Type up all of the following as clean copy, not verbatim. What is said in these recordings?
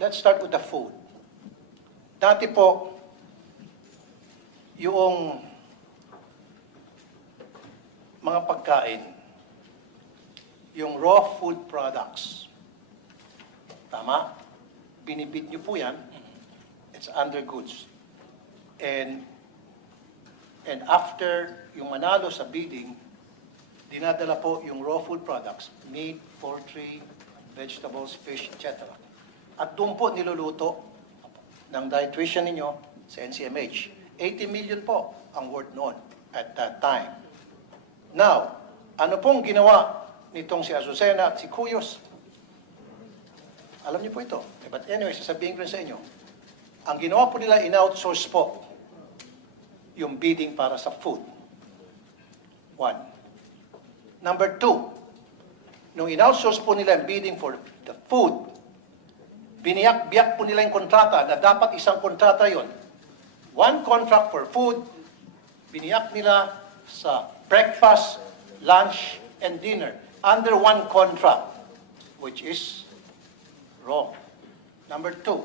let's start with the food. Dati po, yung mga pagkain, yung raw food products, tama? Binibid nyo po yan, it's under goods. And after yung manalo sa bidding, dinadala po yung raw food products, meat, poultry, vegetables, fish, etc. At doon po niluluto ng dietitian ninyo sa NCMH. 80 million po ang worth noon at that time. Now, ano pong ginawa nitong si Azucena at si Cuyos? Alam niyo po ito. But anyway, sasabihin ko rin sa inyo. Ang ginawa po nila, in-outsource po yung bidding para sa food. One. Number two, nung in-outsource po nila yung bidding for the food, biniyak-biyak po nila yung kontrata na dapat isang kontrata yon. One contract for food, biniyak nila sa breakfast, lunch, and dinner under one contract, which is wrong. Number two,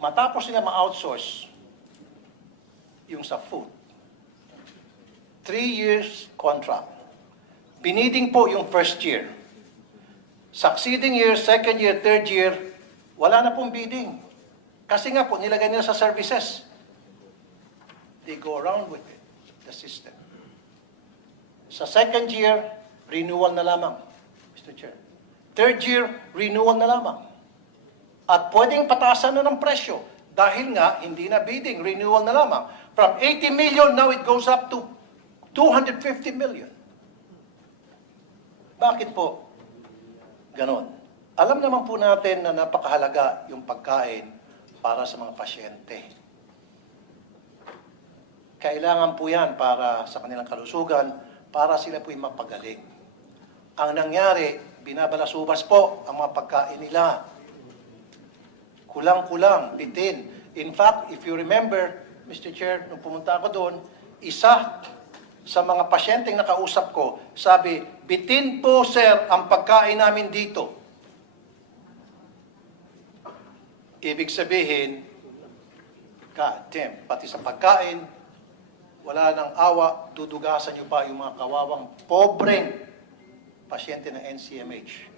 matapos nila ma-outsource yung sa food, 3 years contract. Biniding po yung first year. Succeeding year, second year, third year, wala na pong bidding. Kasi nga po, nilagay nila sa services. They go around with it, the system. Sa second year, renewal na lamang, Mr. Chair. Third year, renewal na lamang. At pwedeng pataasan na ng presyo dahil nga hindi na bidding, renewal na lamang. From 80 million, now it goes up to 250 million. Bakit po ganon? Alam naman po natin na napakahalaga yung pagkain para sa mga pasyente. Kailangan po yan para sa kanilang kalusugan, para sila po'y mapagaling. Ang nangyari, binabalasubas po ang mga pagkain nila. Kulang-kulang, bitin. In fact, if you remember, Mr. Chair, nung pumunta ako doon, isa sa mga pasyenteng nakausap ko, sabi, bitin po, sir, ang pagkain namin dito. Ibig sabihin, God damn, pati sa pagkain, wala nang awa, dudugasan nyo pa yung mga kawawang pobreng pasyente ng NCMH.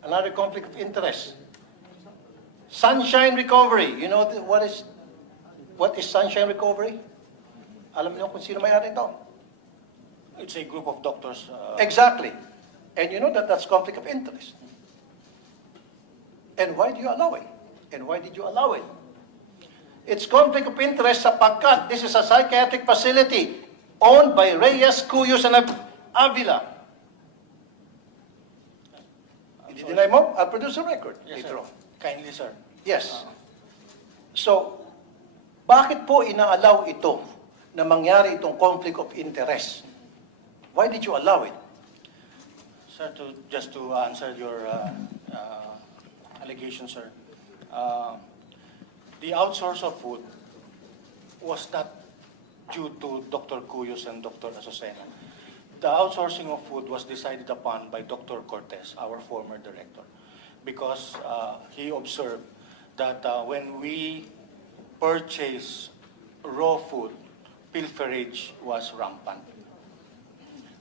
Another conflict of interest. Sunshine recovery. You know what is sunshine recovery? Alam niyo kung sino may-ari ito? It's a group of doctors. Exactly. And you know that that's conflict of interest. And why do you allow it? And why did you allow it? It's conflict of interest sapagkat this is a psychiatric facility owned by Reyes, Cuyos, and Avila. Did mo? I'll produce a record Yes, later sir. on. Kindly, sir. Yes. So, bakit po inaalaw ito na mangyari itong conflict of interest? Why did you allow it? Sir, just to answer your allegation, sir. The outsource of food was not due to Dr. Cuyos and Dr. Azucena. The outsourcing of food was decided upon by Dr. Cortez, our former director, because he observed that when we purchase raw food, pilferage was rampant.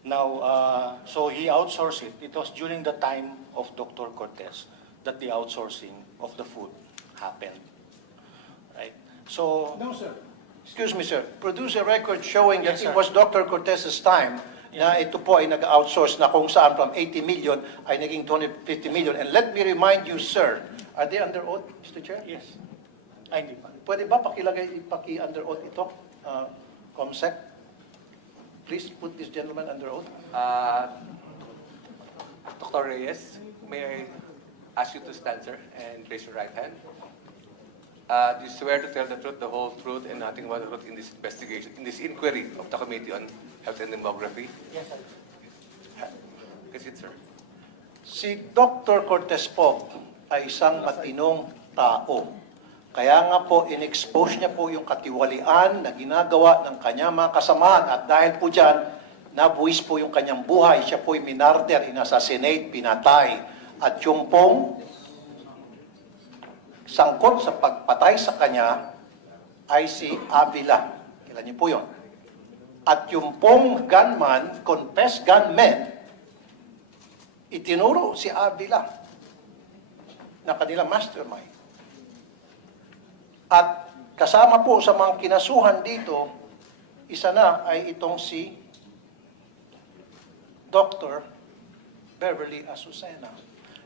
Now, so he outsourced it. It was during the time of Dr. Cortez that the outsourcing of the food happened. Right? So, No, sir. Excuse me, sir. Produce a record showing that Yes, it sir. was Dr. Cortez's time na ito po ay nag-outsource na kung saan from 80 million ay naging 250 million. And let me remind you, sir, are they under oath, Mr. Chair? yes. Ay, hindi pa. Pwede ba paki-under oath ito, Comsec? Please put this gentleman under oath. Dr. Reyes, may I ask you to stand, sir, and raise your right hand? Do you swear to tell the truth, the whole truth, and nothing but the truth in this investigation, in this inquiry of the Committee on Health and Demography? Yes, sir. Proceed, sir. Si Dr. Cortez po ay isang matinong tao. Kaya nga po, in-expose niya po yung katiwalian na ginagawa ng kanya mga kasamahan. At dahil po dyan, nabuwis po yung kanyang buhay. Siya po'y minarder, inassassinate, pinatay. At yung pong sangkot sa pagpatay sa kanya ay si Avila. Kailan niyo po yun? At yung pong gunman, confessed gunman, itinuro si Avila na kanilang mastermind. At kasama po sa mga kinasuhan dito, isa na ay itong si Dr. Beverly Azucena.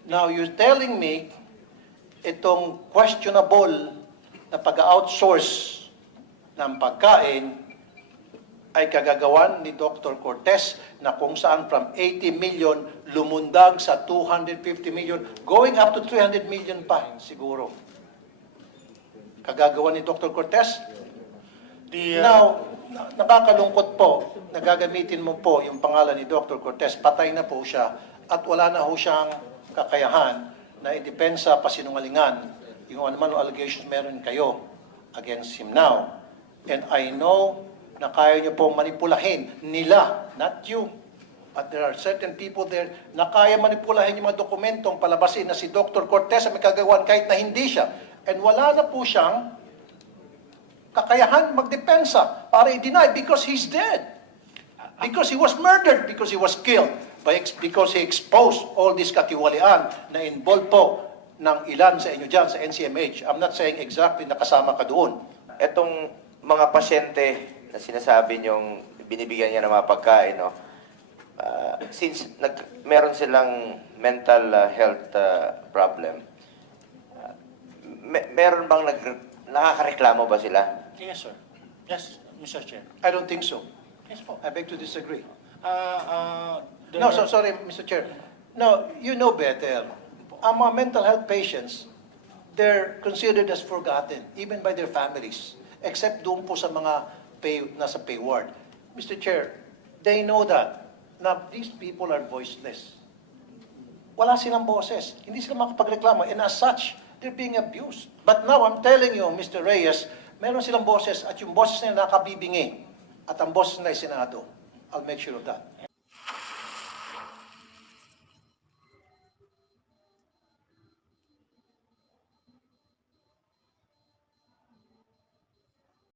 Now, you're telling me itong questionable na pag-outsource ng pagkain ay kagagawan ni Dr. Cortez na kung saan from 80 million lumundag sa 250 million, going up to 300 million pa siguro. Kagagawan ni Dr. Cortez? Now, nakakalungkot po, nagagamitin mo po yung pangalan ni Dr. Cortez, patay na po siya at wala na ho siyang kakayahan na idepensa pasinungalingan yung anuman allegations meron kayo against him now. And I know na kaya niyo pong manipulahin nila, not you. But there are certain people there na kaya manipulahin yung mga dokumentong palabasin na si Dr. Cortez ang may kagagawan kahit na hindi siya. And wala na po siyang kakayahan magdepensa para i-deny because he's dead. Because he was murdered, because he was killed, because he exposed all this katiwalian na involved po ng ilan sa inyo dyan sa NCMH. I'm not saying exactly nakasama ka doon. Etong mga pasyente na sinasabi niyong binibigyan niya ng mga pagkain, no? Since meron silang mental health problem, meron bang nakakareklamo ba sila? Yes, sir. Yes, Mr. Chair. I don't think so. Yes po. I beg to disagree. There No, are- sorry, Mr. Chair. No, you know better. Ang mga mental health patients, they're considered as forgotten, even by their families, except doon po sa mga nasa pay ward. Mr. Chair, they know that. Now, these people are voiceless. Wala silang boses. Hindi sila makapagreklamo. And as such, they're being abused. But now, I'm telling you, Mr. Reyes, meron silang boses at yung boses nila nakabibingi. At ang boses nila ay Senado. I'll make sure of that.